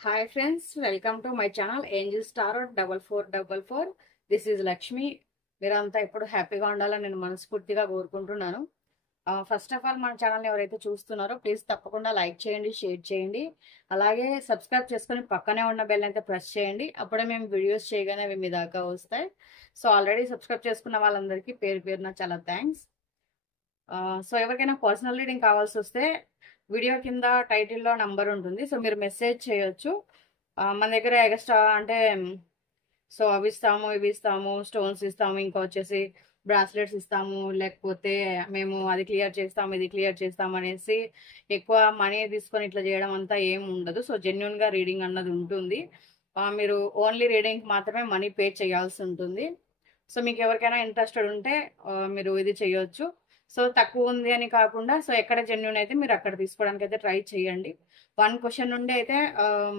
Hi friends, welcome to my channel Angel Star 4444. This is Lakshmi. మీరంతా ఇప్పుడు హ్యాపీగా ఉండాలని నేను మనస్ఫూర్తిగా కోరుకుంటున్నాను. ఫస్ట్ ఆఫ్ ఆల్ మన ఛానల్ని ఎవరైతే చూస్తున్నారో ప్లీజ్ తప్పకుండా లైక్ చేయండి, షేర్ చేయండి, అలాగే సబ్స్క్రైబ్ చేసుకొని పక్కనే ఉన్న బెల్ అయితే ప్రెస్ చేయండి. అప్పుడే మేము వీడియోస్ చేయగానే అవి మీ దాకా వస్తాయి. సో ఆల్రెడీ సబ్స్క్రైబ్ చేసుకున్న వాళ్ళందరికీ పేరు పేరున చాలా థ్యాంక్స్. సో ఎవరికైనా పర్సనల్ రీడింగ్ కావాల్సి వస్తే వీడియో కింద టైటిల్లో నంబర్ ఉంటుంది. సో మీరు మెసేజ్ చేయొచ్చు. మన దగ్గర ఎక్స్ట్రా అంటే సో అవి ఇస్తాము, ఇవి ఇస్తాము, స్టోన్స్ ఇస్తాము, ఇంకా వచ్చేసి బ్రాస్లెట్స్ ఇస్తాము, లేకపోతే మేము అది క్లియర్ చేస్తాము, ఇది క్లియర్ చేస్తాము అనేసి ఎక్కువ మనీ తీసుకొని ఇట్లా చేయడం అంతా ఏం ఉండదు. సో జెన్యున్గా రీడింగ్ అన్నది ఉంటుంది. మీరు ఓన్లీ రీడింగ్ మాత్రమే మనీ పే చేయాల్సి ఉంటుంది. సో మీకు ఎవరికైనా ఇంట్రెస్టెడ్ ఉంటే మీరు ఇది చేయొచ్చు. సో తక్కువ ఉంది అని కాకుండా సో ఎక్కడ జెన్యున్ అయితే మీరు అక్కడ తీసుకోవడానికి అయితే ట్రై చేయండి. 1 క్వశ్చన్ నుండి అయితే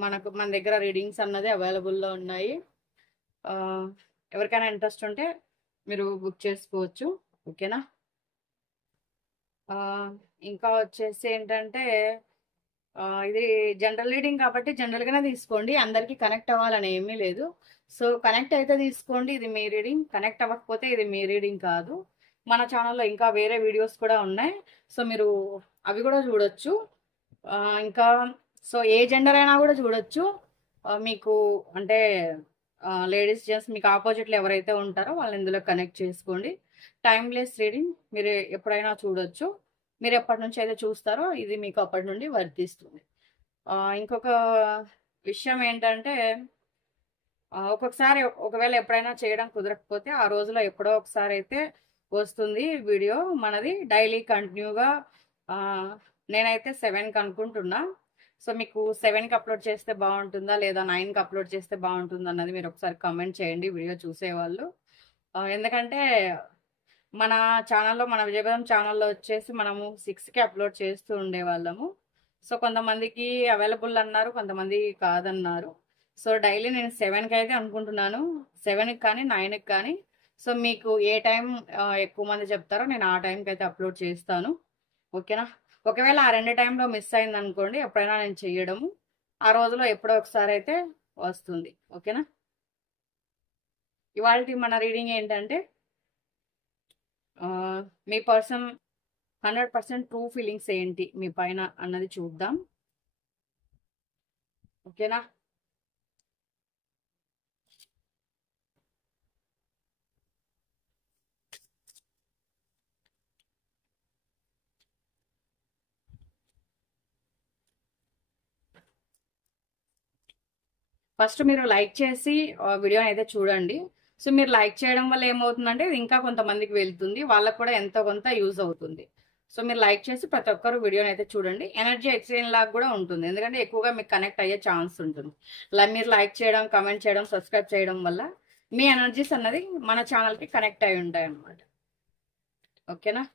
మన దగ్గర రీడింగ్స్ అన్నది అవైలబుల్లో ఉన్నాయి. ఎవరికైనా ఇంట్రెస్ట్ ఉంటే మీరు బుక్ చేసుకోవచ్చు. ఓకేనా. ఇంకా వచ్చేసి ఏంటంటే ఇది జనరల్ రీడింగ్ కాబట్టి జనరల్గానే తీసుకోండి. అందరికీ కనెక్ట్ అవ్వాలని ఏమీ లేదు. సో కనెక్ట్ అయితే తీసుకోండి, ఇది మీ రీడింగ్. కనెక్ట్ అవ్వకపోతే ఇది మీ రీడింగ్ కాదు. మన ఛానల్లో ఇంకా వేరే వీడియోస్ కూడా ఉన్నాయి. సో మీరు అవి కూడా చూడొచ్చు. ఇంకా సో ఏ జెండర్ అయినా కూడా చూడొచ్చు. మీకు అంటే లేడీస్ జెంట్స్ మీకు ఆపోజిట్లో ఎవరైతే ఉంటారో వాళ్ళు ఇందులో కనెక్ట్ చేసుకోండి. టైమ్లెస్ రీడింగ్ మీరు ఎప్పుడైనా చూడొచ్చు. మీరు ఎప్పటి నుంచి అయితే చూస్తారో ఇది మీకు అప్పటి నుండి వర్తిస్తుంది. ఇంకొక విషయం ఏంటంటే ఒక్కొక్కసారి ఒకవేళ ఎప్పుడైనా చేయడం కుదరకపోతే ఆ రోజులో ఎప్పుడో ఒకసారి అయితే వస్తుంది వీడియో మనది. డైలీ కంటిన్యూగా నేనైతే 7కి అనుకుంటున్నా. సో మీకు 7కి అప్లోడ్ చేస్తే బాగుంటుందా లేదా 9కి అప్లోడ్ చేస్తే బాగుంటుందా అన్నది మీరు ఒకసారి కామెంట్ చేయండి వీడియో చూసేవాళ్ళు. ఎందుకంటే మన ఛానల్లో మన విజయపదం ఛానల్లో వచ్చేసి మనము 6కి అప్లోడ్ చేస్తూ ఉండేవాళ్ళము. సో కొంతమందికి అవైలబుల్ అన్నారు, కొంతమంది కాదన్నారు. సో డైలీ నేను 7కి అయితే అనుకుంటున్నాను, 7కి కానీ 9కి కానీ. సో మీకు ఏ టైం ఎక్కువ మంది చెప్తారో నేను ఆ టైంకి అయితే అప్లోడ్ చేస్తాను. ఓకేనా. ఒకవేళ ఆ 2 టైంలో మిస్ అయింది అనుకోండి, ఎప్పుడైనా నేను చెయ్యడము ఆ రోజులో ఎప్పుడో ఒకసారి అయితే వస్తుంది. ఓకేనా. ఇవాళ మన రీడింగ్ ఏంటంటే మీ పర్సన్ 100% ట్రూ ఫీలింగ్స్ ఏంటి మీ పైన అన్నది చూద్దాం. ఓకేనా. ఫస్ట్ మీరు లైక్ చేసి వీడియోని అయితే చూడండి. సో మీరు లైక్ చేయడం వల్ల ఏమవుతుందంటే ఇది ఇంకా కొంతమందికి వెళ్తుంది, వాళ్ళకు కూడా ఎంతో కొంత యూజ్ అవుతుంది. సో మీరు లైక్ చేసి ప్రతి ఒక్కరు వీడియోని అయితే చూడండి. ఎనర్జీ ఎక్స్చేంజ్ లాగా కూడా ఉంటుంది, ఎందుకంటే ఎక్కువగా మీకు కనెక్ట్ అయ్యే ఛాన్స్ ఉంటుంది. అలా మీరు లైక్ చేయడం, కమెంట్ చేయడం, సబ్స్క్రైబ్ చేయడం వల్ల మీ ఎనర్జీస్ అన్నది మన ఛానల్కి కనెక్ట్ అయి ఉంటాయి అన్నమాట. ఓకేనా.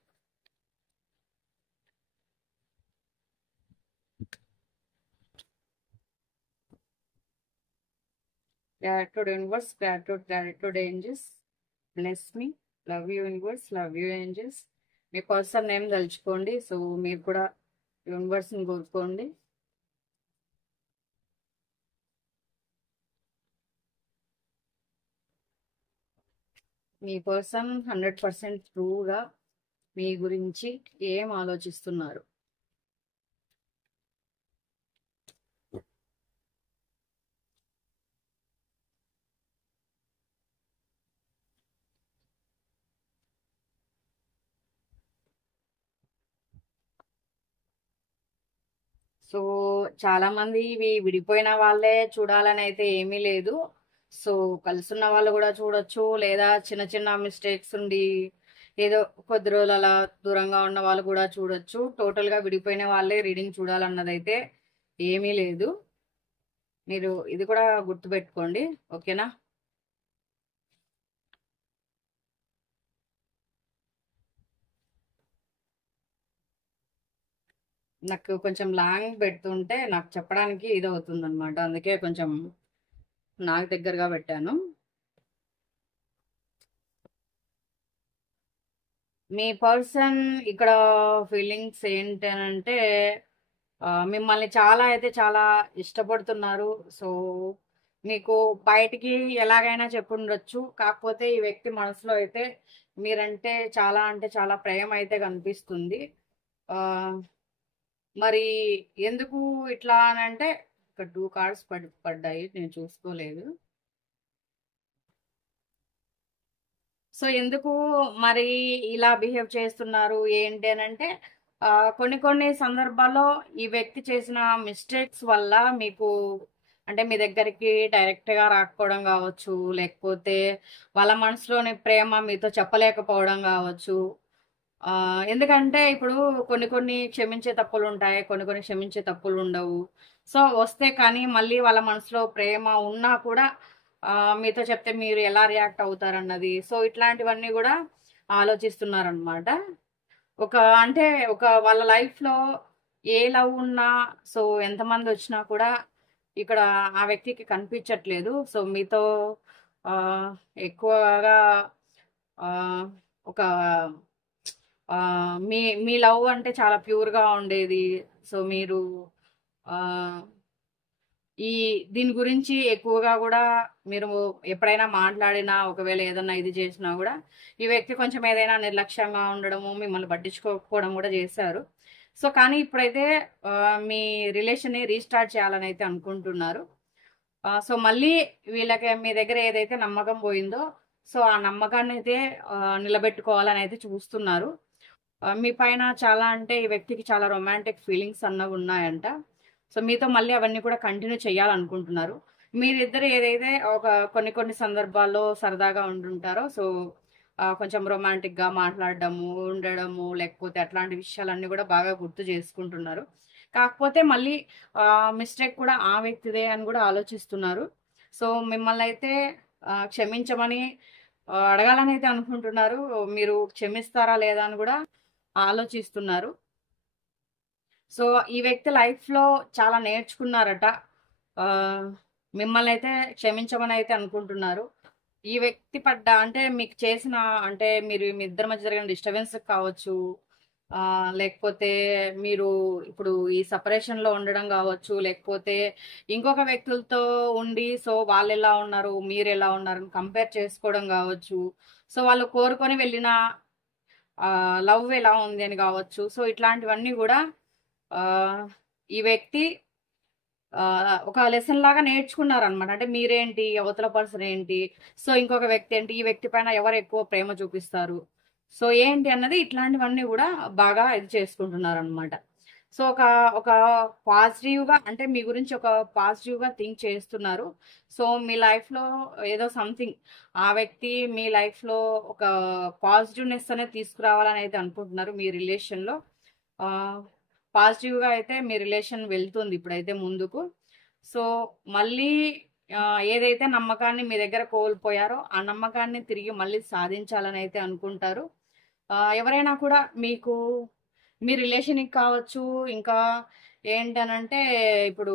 Gratitude universe, gratitude angels, bless me. Love you universe, love you angels. మీ పర్సన్ నేమ్ తలుచుకోండి. సో మీరు కూడా యూనివర్స్ని కోరుకోండి. మీ పర్సన్ 100% ట్రూగా మీ గురించి ఏం ఆలోచిస్తున్నారు? సో చాలా మంది ఇవి విడిపోయిన వాళ్ళే చూడాలని అయితే ఏమీ లేదు. సో కలుసున్న వాళ్ళు కూడా చూడొచ్చు, లేదా చిన్న చిన్న మిస్టేక్స్ ఉండి ఏదో కొద్ది రోజులు అలా దూరంగా ఉన్న వాళ్ళు కూడా చూడొచ్చు. టోటల్గా విడిపోయిన వాళ్ళే రీడింగ్ చూడాలన్నదైతే ఏమీ లేదు. మీరు ఇది కూడా గుర్తుపెట్టుకోండి. ఓకేనా. నాకు కొంచెం లాంగ్ పెడుతుంటే నాకు చెప్పడానికి ఇది అవుతుంది అనమాట, అందుకే కొంచెం నాకు దగ్గరగా పెట్టాను. మీ పర్సన్ ఇక్కడ ఫీలింగ్స్ ఏంటంటే మిమ్మల్ని చాలా అయితే చాలా ఇష్టపడుతున్నారు. సో, మీకు బయటికి ఎలాగైనా చెప్పుండొచ్చు. కాకపోతే ఈ వ్యక్తి మనసులో అయితే మీరంటే చాలా అంటే చాలా ప్రేమ అయితే కనిపిస్తుంది. ఆహ్, మరి ఎందుకు ఇట్లా అనంటే ఇక్కడ 2 కార్డ్స్ పడ్డాయి. నేను చూసుకోలేదు. సో, ఎందుకు మరి ఇలా బిహేవ్ చేస్తున్నారు ఏంటి అనంటే కొన్ని కొన్ని సందర్భాల్లో ఈ వ్యక్తి చేసిన మిస్టేక్స్ వల్ల మీకు అంటే మీ దగ్గరికి డైరెక్ట్‌గా రాకపోవడం గావచ్చు, లేకపోతే వాళ్ళ మనసులోని ప్రేమ మీతో చెప్పలేకపోవడం గావచ్చు. ఎందుకంటే ఇప్పుడు కొన్ని కొన్ని క్షమించే తప్పులుంటాయి. కొన్ని కొన్ని క్షమించే తప్పులుండవు. సో, వస్తే కానీ మళ్ళీ వాళ్ళ మనసులో ప్రేమ ఉన్నా కూడా మీతో చెప్తే మీరు ఎలా రియాక్ట్ అవుతారన్నది. సో, ఇట్లాంటివన్నీ గూడా ఆలోచిస్తున్నారనమాట. ఒక అంటే ఒక వాళ్ళ లైఫ్‌లో ఏ లవ్ ఉన్నా సో, ఎంతమందొచ్చినా కూడా ఇక్కడ ఆ వ్యక్తికి కనిపించట్లేదు. సో, మీతో ఆహ్, ఎక్కువగా ఆహ్, ఒక మీ మీ లవ్ అంటే చాలా ప్యూర్‌గా ఉండేది. సో, మీరు ఆహ్, ఈ దీని గురించి ఎక్కువగా గూడా మీరు ఎప్పుడైనా మాట్లాడినా, ఒకవేళ ఏదన్నా ఇది చేసినా గూడా, ఈ వ్యక్తి కొంచెం ఏదైనా నిర్లక్ష్యంగా ఉండడము, మిమ్మల్ని పట్టించుకోకపోవడం గూడా చేశారు. సో, కానీ ఇప్పుడైతే మీ రిలేషన్‌ని రీస్టార్ట్ చేయాలనైతే అనుకుంటున్నారు. సో, మళ్ళీ వీళ్ళకి మీ దగ్గర ఏదైతే నమ్మకం పోయిందో, సో, ఆ నమ్మకాన్నయితే నిలబెట్టుకోవాలనైతే చూస్తున్నారు. మీ పైన చాలా అంటే ఈ వ్యక్తికి చాలా రొమాంటిక్ ఫీలింగ్స్ అన్నవున్నాయంట. సో, మీతో మళ్ళీ అవన్నీ కూడా కంటిన్యూ చేయాలనుకుంటున్నారు. మీరిద్దరు ఏదైతే ఒక కొన్ని కొన్ని సందర్భాల్లో సరదాగా ఉండుంటారో, సో, కొంచెం రొమాంటిక్‌గా మాట్లాడడము, ఉండడము, లేకపోతే అట్లాంటి విషయాలన్నీ గూడా బాగా గుర్తు చేసుకుంటున్నారు. కాకపోతే మళ్ళీ మిస్టేక్ కూడా ఆ వ్యక్తిదే అని గూడా ఆలోచిస్తున్నారు. సో, మిమ్మల్నయితే క్షమించమని అడగాలనైతే అనుకుంటున్నారు. మీరు క్షమిస్తారా లేదా అని గూడా ఆలోచిస్తున్నారు. సో, ఈ వ్యక్తి లైఫ్‌లో చాలా నేర్చుకున్నారట. ఆహ్, మిమ్మల్నయితే క్షమించమనైతే అనుకుంటున్నారు. ఈ వ్యక్తి పడ్డ అంటే మీకు చేసిన అంటే మీరు మీ ఇద్దరి మధ్య జరిగిన డిస్టర్బెన్స్ కావచ్చు, లేకపోతే మీరు ఇప్పుడు ఈ సెపరేషన్‌లో ఉండడం గావచ్చు, లేకపోతే ఇంకొక వ్యక్తులతో ఉండి సో, వాళ్ళెలా ఉన్నారు, మీరెలా ఉన్నారని కంపేర్ చేసుకోవడం గావచ్చు. సో, వాళ్ళు కోరుకొని వెళ్ళిన లవ్ ఎలా ఉంది అని గావచ్చు. సో, ఇట్లాంటివన్నీ గూడా ఆహ్, ఈ వ్యక్తి ఒక లెసన్ లాగా నేర్చుకున్నారనమాట. అంటే మీరేంటి, అవతల పర్సన్ ఏంటి, సో ఇంకొక వ్యక్తి ఏంటి, ఈ వ్యక్తి పైన ఎవరు ఎక్కువ ప్రేమ చూపిస్తారు. సో ఏంటి అన్నది ఇట్లాంటివన్నీ గూడా బాగా ఇది చేసుకుంటున్నారనమాట. సో ఒక పాజిటివ్‌గా అంటే మీ గురించి ఒక పాజిటివ్‌గా థింక్ చేస్తున్నారు. సో మీ లైఫ్‌లో ఏదో సంథింగ్ ఆ వ్యక్తి మీ లైఫ్‌లో ఒక పాజిటివ్‌నెస్ అనేది తీసుకురావాలని అయితే అనుకుంటున్నారు మీ రిలేషన్‌లో. ఆహ్, పాజిటివ్‌గా అయితే మీ రిలేషన్ వెళ్తుంది ఇప్పుడైతే ముందుకు. సో, మళ్ళీ ఏదైతే నమ్మకాన్ని మీ దగ్గర కోల్పోయారో, ఆ నమ్మకాన్ని తిరిగి మళ్ళీ సాధించాలనైతే అనుకుంటారు. ఎవరైనా కూడా మీకు మీ రిలేషన్‌కి కావచ్చు, ఇంకా ఏంటనంటే ఇప్పుడు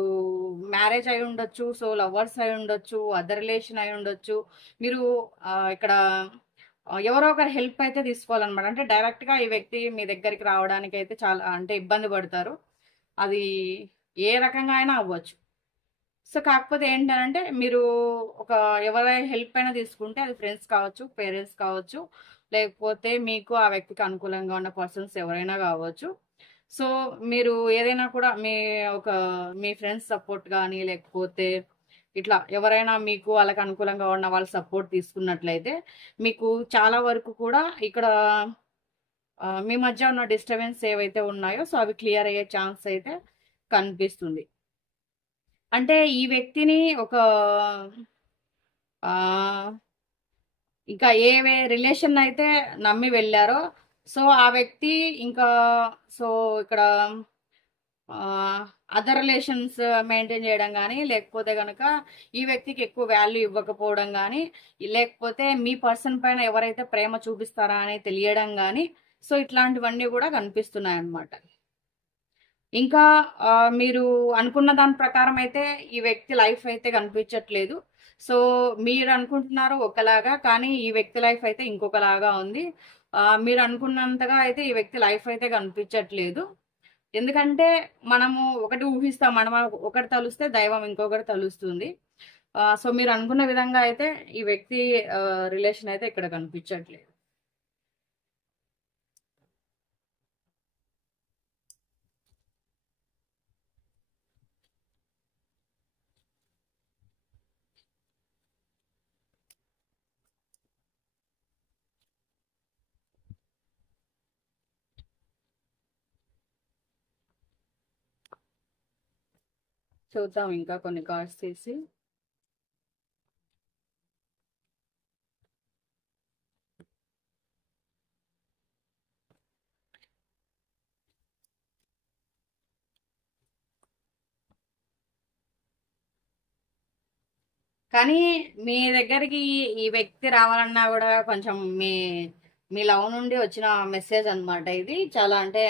మ్యారేజ్ అయ్యుండొచ్చు, సో, లవర్స్ అయ్యుండొచ్చు, అదర్ రిలేషన్ అయ్యుండొచ్చు. మీరు ఇక్కడ ఎవరో ఒకరి హెల్ప్ అయితే తీసుకోవాలనమాట. అంటే డైరెక్ట్‌గా ఈ వ్యక్తి మీ దగ్గరికి రావడానికైతే చాలా అంటే ఇబ్బంది పడతారు. అది ఏ రకంగా అయినా అవ్వచ్చు. సో, కాకపోతే ఏంటనంటే మీరు ఒక ఎవరి హెల్ప్ అయినా తీసుకుంటే అది ఫ్రెండ్స్ కావచ్చు, పేరెంట్స్ కావచ్చు, లేకపోతే మీకు ఆ వ్యక్తికి అనుకూలంగా ఉన్న పర్సన్స్ ఎవరైనా కావచ్చు. సో, మీరు ఏదైనా కూడా ఒక మీ ఫ్రెండ్స్ సపోర్ట్ గానీ, లేకపోతే ఇట్లా ఎవరైనా మీకు వాళ్ళకి అనుకూలంగా ఉన్న వాళ్ళ సపోర్ట్ తీసుకున్నట్లయితే, మీకు చాలా వరకు కూడా ఇక్కడ మీ మధ్య ఉన్న డిస్టర్బెన్స్ ఏవైతే ఉన్నాయో, సో, అవి క్లియర్ అయ్యే ఛాన్స్ అయితే కనిపిస్తుంది. అంటే ఈ వ్యక్తిని ఒక ఆహ్, ఇంకా రిలేషన్ అయితే నమ్మి వెళ్లారో, సో, ఆ వ్యక్తి ఇంకా సో, ఇక్కడ ఆహ్, అదర్ రిలేషన్స్ మెయింటైన్ చేయడం గానీ, లేకపోతే గనక ఈ వ్యక్తికి ఎక్కువ వాల్యూ ఇవ్వకపోవడం గానీ, లేకపోతే మీ పర్సన్ పైన ఎవరైతే ప్రేమ చూపిస్తారా అని తెలియడం గానీ, సో, ఇట్లాంటివన్నీ గూడా కనిపిస్తున్నాయన్నమాట. ఇంకా మీరు అనుకున్న దాని ప్రకారం అయితే ఈ వ్యక్తి లైఫ్ అయితే కనిపించట్లేదు. సో, మీరనుకుంటున్నారు ఒకలాగా, కానీ ఈ వ్యక్తి లైఫ్ అయితే ఇంకొకలాగా ఉంది. మీరనుకున్నంతగా అయితే ఈ వ్యక్తి లైఫ్ అయితే కనిపించట్లేదు. ఎందుకంటే మనము ఒకటి ఊహిస్తాం, మనం ఒకటి తలుస్తే దైవం ఇంకొకటి తలుస్తుంది. సో మీరు అనుకున్న విధంగా అయితే ఈ వ్యక్తి రిలేషన్ అయితే ఇక్కడ కనిపించట్లేదు. చూద్దాం ఇంకా కొన్ని కార్డ్స్ తీసి. కానీ మీ దగ్గరికి ఈ వ్యక్తి రావాలన్నా కూడా కొంచెం మీ మీ లవ్ నుండి వచ్చిన మెసేజ్ అన్నమాట ఇది. చాలా అంటే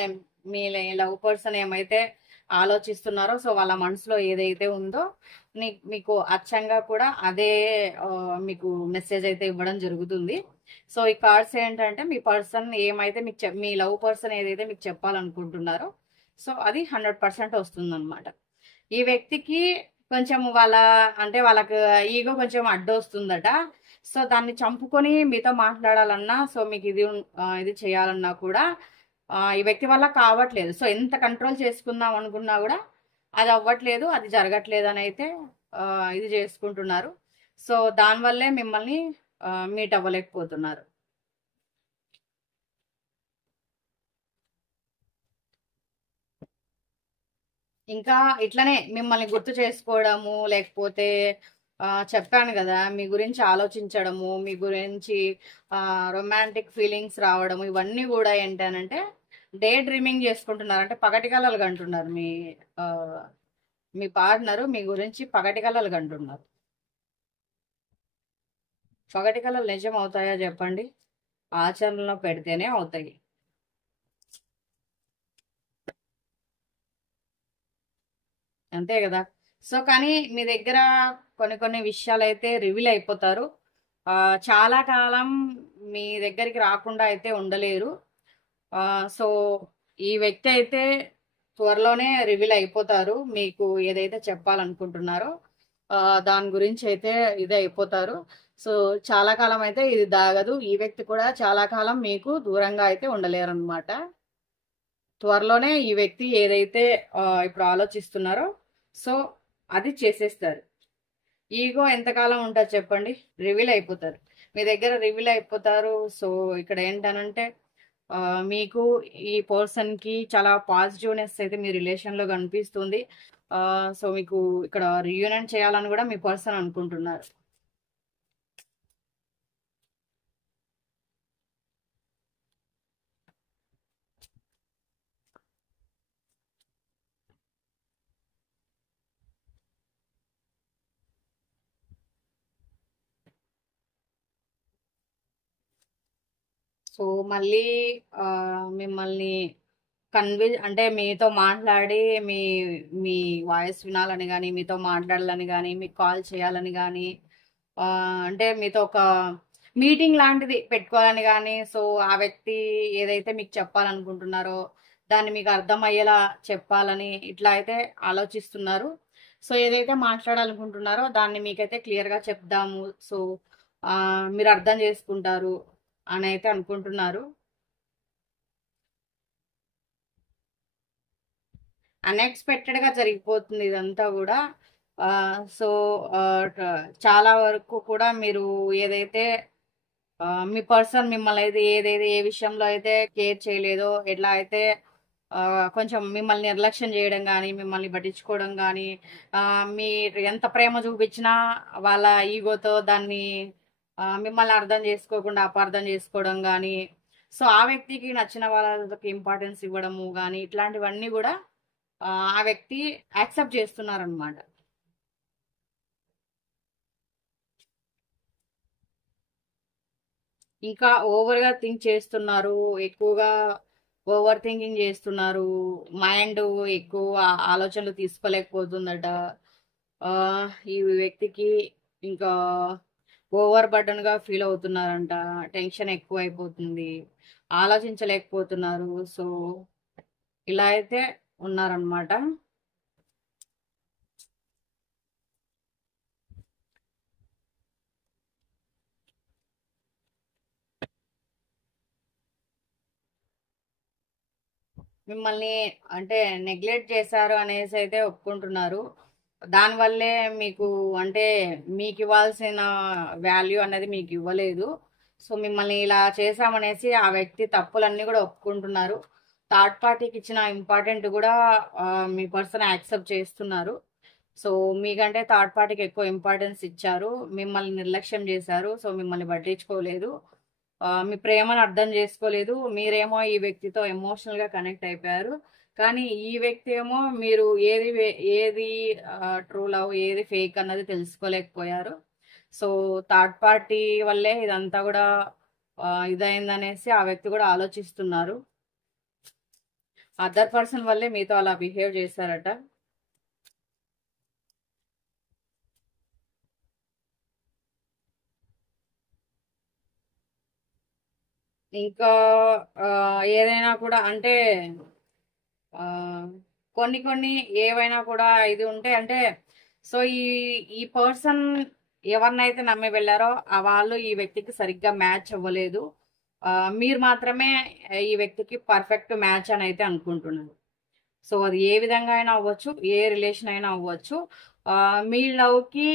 మీ లవ్ పర్సన్ ఏమైతే ఆలోచిస్తున్నారో, సో వాళ్ళ మనసులో ఏదైతే ఉందో మీకు అచ్చంగా కూడా అదే మీకు మెసేజ్ అయితే ఇవ్వడం జరుగుతుంది. సో ఈ కార్డ్స్ ఏంటంటే మీ పర్సన్ ఏమైతే మీకు మీ లవ్ పర్సన్ ఏదైతే మీకు చెప్పాలనుకుంటున్నారో సో అది 100% వస్తుంది అనమాట. ఈ వ్యక్తికి కొంచెం వాళ్ళకి ఈగో కొంచెం అడ్డొస్తుందట. సో దాన్ని చంపుకొని మీతో మాట్లాడాలన్నా, సో మీకు ఇది చేయాలన్నా కూడా ఈ వ్యక్తి వల్ల కావట్లేదు. సో ఎంత కంట్రోల్ చేసుకుందాం అనుకున్నా కూడా అది అవ్వట్లేదు, అది జరగట్లేదు అని అయితే ఇది చేసుకుంటున్నారు. సో దానివల్లే మిమ్మల్ని మీట్ అవ్వలేకపోతున్నారు. ఇంకా ఇట్లనే మిమ్మల్ని గుర్తు చేసుకోవడము, లేకపోతే చెప్పాను కదా మీ గురించి ఆలోచించడము, మీ గురించి రొమాంటిక్ ఫీలింగ్స్ రావడము, ఇవన్నీ కూడా ఏంటనంటే డే డ్రీమింగ్ చేసుకుంటున్నారు. అంటే పగటి కలలు కంటున్నారు మీ పార్ట్నరు మీ గురించి పగటి కలలు కంటున్నారు. పగటి కలలు నిజం అవుతాయా చెప్పండి? ఆచరణలో పెడితేనే అవుతాయి. అంతే కదా. సో కానీ మీ దగ్గర కొన్ని విషయాలు అయితే రివీల్ అయిపోతారు. చాలా కాలం మీ దగ్గరికి రాకుండా అయితే ఉండలేరు. సో ఈ వ్యక్తి అయితే త్వరలోనే రివీల్ అయిపోతారు. మీకు ఏదైతే చెప్పాలనుకుంటున్నారో దాని గురించి అయితే ఇదే అయిపోతారు. సో చాలా కాలం అయితే ఇది దాగదు. ఈ వ్యక్తి కూడా చాలా కాలం మీకు దూరంగా అయితే ఉండలేరు అనమాట. త్వరలోనే ఈ వ్యక్తి ఏదైతే ఇప్పుడు ఆలోచిస్తున్నారో సో అది చేసేస్తారు. ఈగో ఎంతకాలం ఉంటుంది చెప్పండి? రివీల్ అయిపోతారు, మీ దగ్గర రివీల్ అయిపోతారు. సో ఇక్కడ ఏంటనంటే మీకు ఈ పర్సన్కి చాలా పాజిటివ్నెస్ అయితే మీ రిలేషన్లో కనిపిస్తుంది. సో మీకు ఇక్కడ రీయూనియన్ చేయాలని కూడా మీ పర్సన్ అనుకుంటున్నారు. సో మళ్ళీ మిమ్మల్ని అంటే మీతో మాట్లాడి మీ మీ వాయిస్ వినాలని కానీ, మీతో మాట్లాడాలని కానీ, మీకు కాల్ చేయాలని కానీ, అంటే మీతో ఒక మీటింగ్ లాంటిది పెట్టుకోవాలని కానీ, సో ఆ వ్యక్తి ఏదైతే మీకు చెప్పాలనుకుంటున్నారో దాన్ని మీకు అర్థమయ్యేలా చెప్పాలని ఇట్లా అయితే ఆలోచిస్తున్నారు. సో ఏదైతే మాట్లాడాలనుకుంటున్నారో దాన్ని మీకైతే క్లియర్గా చెప్దాము, సో మీరు అర్థం చేసుకుంటారు అని అయితే అనుకుంటున్నారు. అన్ఎక్స్పెక్టెడ్గా జరిగిపోతుంది ఇదంతా కూడా. సో చాలా వరకు కూడా మీరు ఏదైతే మీ పర్సన్ మిమ్మల్ని అయితే ఏదైతే ఏ విషయంలో అయితే కేర్ చేయలేదో, ఎట్లా అయితే కొంచెం మిమ్మల్ని నిర్లక్ష్యం చేయడం కానీ, మిమ్మల్ని పట్టించుకోవడం కానీ, మీరు ఎంత ప్రేమ చూపించినా వాళ్ళ ఈగోతో దాన్ని మిమ్మల్ని అర్థం చేసుకోకుండా అపార్థం చేసుకోవడం కానీ, సో ఆ వ్యక్తికి నచ్చిన వాళ్ళకి ఇంపార్టెన్స్ ఇవ్వడము కానీ, ఇట్లాంటివన్నీ కూడా ఆ వ్యక్తి యాక్సెప్ట్ చేస్తున్నారనమాట. ఇంకా ఓవర్గా థింక్ చేస్తున్నారు, ఎక్కువగా ఓవర్ థింకింగ్ చేస్తున్నారు, మైండ్ ఎక్కువ ఆలోచనలు తీసుకోలేకపోతుందట ఈ వ్యక్తికి. ఇంకా ఓవర్ బర్డన్గా ఫీల్ అవుతున్నారంట, టెన్షన్ ఎక్కువ అయిపోతుంది, ఆలోచించలేకపోతున్నారు. సో ఇలా అయితే ఉన్నారనమాట. మిమ్మల్ని అంటే నెగ్లెక్ట్ చేశారు అనేసి అయితే ఒప్పుకుంటున్నారు. దానివల్లే మీకు అంటే మీకు ఇవ్వాల్సిన వాల్యూ అనేది మీకు ఇవ్వలేదు. సో మిమ్మల్ని ఇలా చేశామనేసి ఆ వ్యక్తి తప్పులన్నీ కూడా ఒప్పుకుంటున్నారు. థర్డ్ పార్టీకి ఇచ్చిన ఇంపార్టెంట్ కూడా మీ పర్సన్ యాక్సెప్ట్ చేస్తున్నారు. సో మీకంటే థర్డ్ పార్టీకి ఎక్కువ ఇంపార్టెన్స్ ఇచ్చారు, మిమ్మల్ని నిర్లక్ష్యం చేశారు. సో మిమ్మల్ని పట్టించుకోలేదు, మీ ప్రేమను అర్థం చేసుకోలేదు. మీరేమో ఈ వ్యక్తితో ఎమోషనల్ గా కనెక్ట్ అయిపోయారు, కానీ ఈ వ్యక్తి ఏమో మీరు ఏది ట్రూ లవ్ ఏది ఫేక్ అన్నది తెలుసుకోలేకపోయారు. సో థర్డ్ పార్టీ వల్లే ఇదంతా కూడా ఇదైందనేసి ఆ వ్యక్తి కూడా ఆలోచిస్తున్నారు. అదర్ పర్సన్ వల్లే మీతో అలా బిహేవ్ చేశారట. ఇంకా ఏదైనా కూడా అంటే ఆ కొన్ని కొన్ని ఏవైనా కూడా ఇది ఉంటే అంటే సో ఈ పర్సన్ ఎవరినైతే నమ్మి వెళ్ళారో ఆ వాళ్ళు ఈ వ్యక్తికి సరిగ్గా మ్యాచ్ అవ్వలేదు. మీరు మాత్రమే ఈ వ్యక్తికి పర్ఫెక్ట్ మ్యాచ్ అని అయితే అనుకుంటున్నారు. సో అది ఏ విధంగా అయినా అవ్వచ్చు, ఏ రిలేషన్ అయినా అవ్వచ్చు. మీ లవ్కి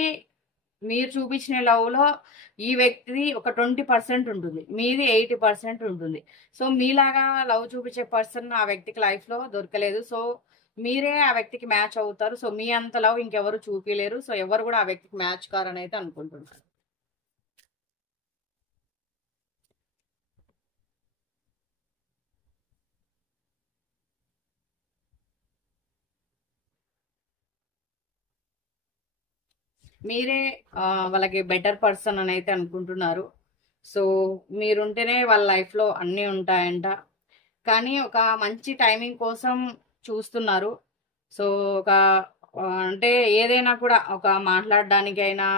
మీరు చూపించిన లవ్లో ఈ వ్యక్తిది ఒక 20% ఉంటుంది, మీది 80% ఉంటుంది. సో మీలాగా లవ్ చూపించే పర్సన్ ఆ వ్యక్తికి లైఫ్లో దొరకలేదు. సో మీరే ఆ వ్యక్తికి మ్యాచ్ అవుతారు. సో మీ అంత లవ్ ఇంకెవరు చూపించలేరు. సో ఎవరు కూడా ఆ వ్యక్తికి మ్యాచ్ కారని అయితే అనుకుంటున్నారు. మీరే వాళ్ళకి బెటర్ పర్సన్ అని అయితే అనుకుంటున్నారు. సో మీరుంటేనే వాళ్ళ లైఫ్లో అన్నీ ఉంటాయంట, కానీ ఒక మంచి టైమింగ్ కోసం చూస్తున్నారు. సో ఒక అంటే ఏదైనా కూడా ఒక మాట్లాడడానికైనా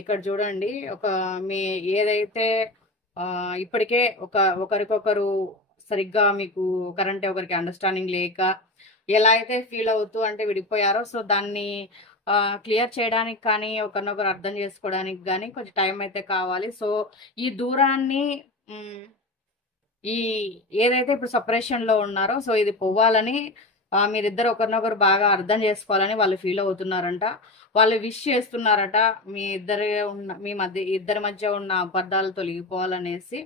ఇక్కడ చూడండి, ఒక మీ ఏదైతే ఇప్పటికే ఒకరికొకరు సరిగ్గా మీకు ఒకరంటే ఒకరికి అండర్స్టాండింగ్ లేక ఎలా అయితే ఫీల్ అవుతూ అంటే విడిపోయారో, సో దాన్ని క్లియర్ చేయడానికి కానీ ఒకరినొకరు అర్థం చేసుకోవడానికి కానీ కొంచెం టైం అయితే కావాలి. సో ఈ దూరాన్ని ఈ ఏదైతే ఇప్పుడు సెపరేషన్ లో ఉన్నారో సో ఇది పోవాలని మీరిద్దరు ఒకరినొకరు బాగా అర్థం చేసుకోవాలని వాళ్ళు ఫీల్ అవుతున్నారంట. వాళ్ళు విష్ చేస్తున్నారట మీ ఇద్దరి మధ్య ఉన్న అబద్ధాలు తొలగిపోవాలనేసి.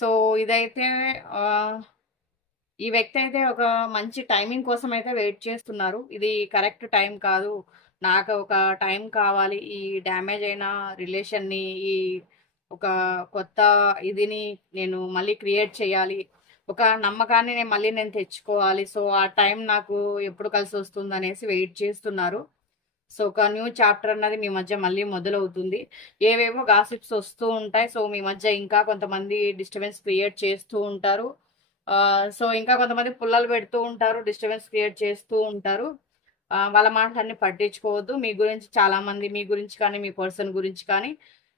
సో ఇదైతే ఈ వ్యక్తి అయితే ఒక మంచి టైమింగ్ కోసం అయితే వెయిట్ చేస్తున్నారు. ఇది కరెక్ట్ టైం కాదు, నాకు ఒక టైం కావాలి, ఈ డ్యామేజ్ అయిన రిలేషన్ని ఈ ఒక కొత్త ఇదిని నేను మళ్ళీ క్రియేట్ చేయాలి, ఒక నమ్మకాన్ని నేను తెచ్చుకోవాలి. సో ఆ టైం నాకు ఎప్పుడు కలిసి వస్తుంది అనేసి వెయిట్ చేస్తున్నారు. సో ఒక న్యూ చాప్టర్ అన్నది మీ మధ్య మళ్ళీ మొదలవుతుంది. ఏవేవో గాసిప్స్ వస్తూ ఉంటాయి. సో మీ మధ్య ఇంకా కొంతమంది డిస్టర్బెన్స్ క్రియేట్ చేస్తూ ఉంటారు. సో ఇంకా కొంతమంది పుల్లలు పెడుతూ ఉంటారు, డిస్టర్బెన్స్ క్రియేట్ చేస్తూ ఉంటారు. వాళ్ళ మాటలన్నీ పట్టించుకోవద్దు. మీ గురించి చాలా మంది మీ గురించి కానీ మీ పర్సన్ గురించి కానీ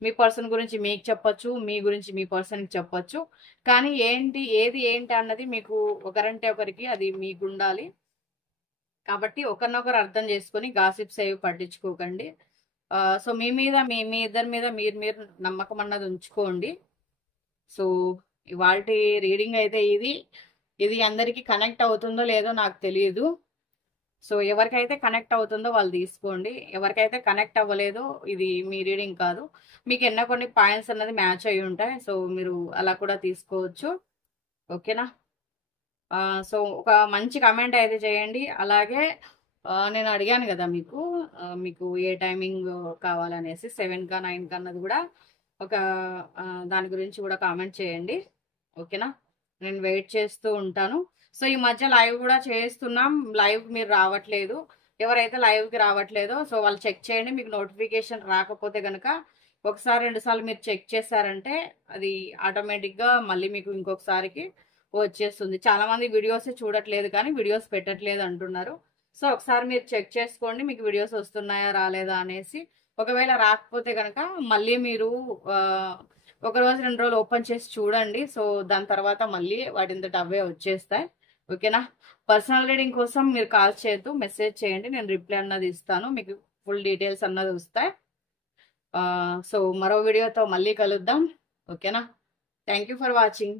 మీ పర్సన్ గురించి మీకు చెప్పొచ్చు, మీ గురించి మీ పర్సన్కి చెప్పొచ్చు. కానీ ఏది ఏంటి అన్నది మీకు ఒకరంటే ఒకరికి అది మీకు ఉండాలి. కాబట్టి ఒకరినొకరు అర్థం చేసుకొని గాసిప్స్ ఏవి పట్టించుకోకండి. సో మీ మీద మీ ఇద్దరి మీద మీరు నమ్మకం అన్నది ఉంచుకోండి. సో ఇవాల్టి రీడింగ్ అయితే ఇది అందరికీ కనెక్ట్ అవుతుందో లేదో నాకు తెలియదు. సో ఎవరికైతే కనెక్ట్ అవుతుందో వాళ్ళు తీసుకోండి, ఎవరికైతే కనెక్ట్ అవ్వలేదో ఇది మీ రీడింగ్ కాదు. మీకు ఎన్నో కొన్ని పాయింట్స్ అన్నది మ్యాచ్ అయి ఉంటాయి. సో మీరు అలా కూడా తీసుకోవచ్చు. ఓకేనా? సో ఒక మంచి కమెంట్ అయితే చేయండి. అలాగే నేను అడిగాను కదా మీకు ఏ టైమింగ్ కావాలనేసి 7కా 9కా అన్నది కూడా ఒక దాని గురించి కూడా కామెంట్ చేయండి. ఓకేనా? నేను వెయిట్ చేస్తూ ఉంటాను. సో ఈ మధ్య లైవ్ కూడా చేస్తున్నాం, లైవ్ మీరు రావట్లేదు. ఎవరైతే లైవ్కి రావట్లేదో సో వాళ్ళు చెక్ చేయండి. మీకు నోటిఫికేషన్ రాకపోతే కనుక ఒకసారి 2 సార్లు మీరు చెక్ చేశారంటే అది ఆటోమేటిక్గా మళ్ళీ మీకు ఇంకొకసారికి వచ్చేస్తుంది. చాలా మంది వీడియోస్ చూడట్లేదు కానీ వీడియోస్ పెట్టట్లేదు అంటున్నారు. సో ఒకసారి మీరు చెక్ చేసుకోండి, మీకు వీడియోస్ వస్తున్నాయా రాలేదా అనేసి. ఒకవేళ రాకపోతే కనుక మళ్ళీ మీరు ఒక రోజు 2 రోజులు ఓపెన్ చేసి చూడండి. సో దాని తర్వాత మళ్ళీ వాటింతట అవే వచ్చేస్తాయి. ఓకేనా? పర్సనల్ రీడింగ్ కోసం మీరు కాల్ చేయొద్దు, మెసేజ్ చేయండి, నేను రిప్లై అన్నది ఇస్తాను, మీకు ఫుల్ డీటెయిల్స్ అన్నది వస్తాయి. సో మరో వీడియోతో మళ్ళీ కలుద్దాం. ఓకేనా? Thank you for watching.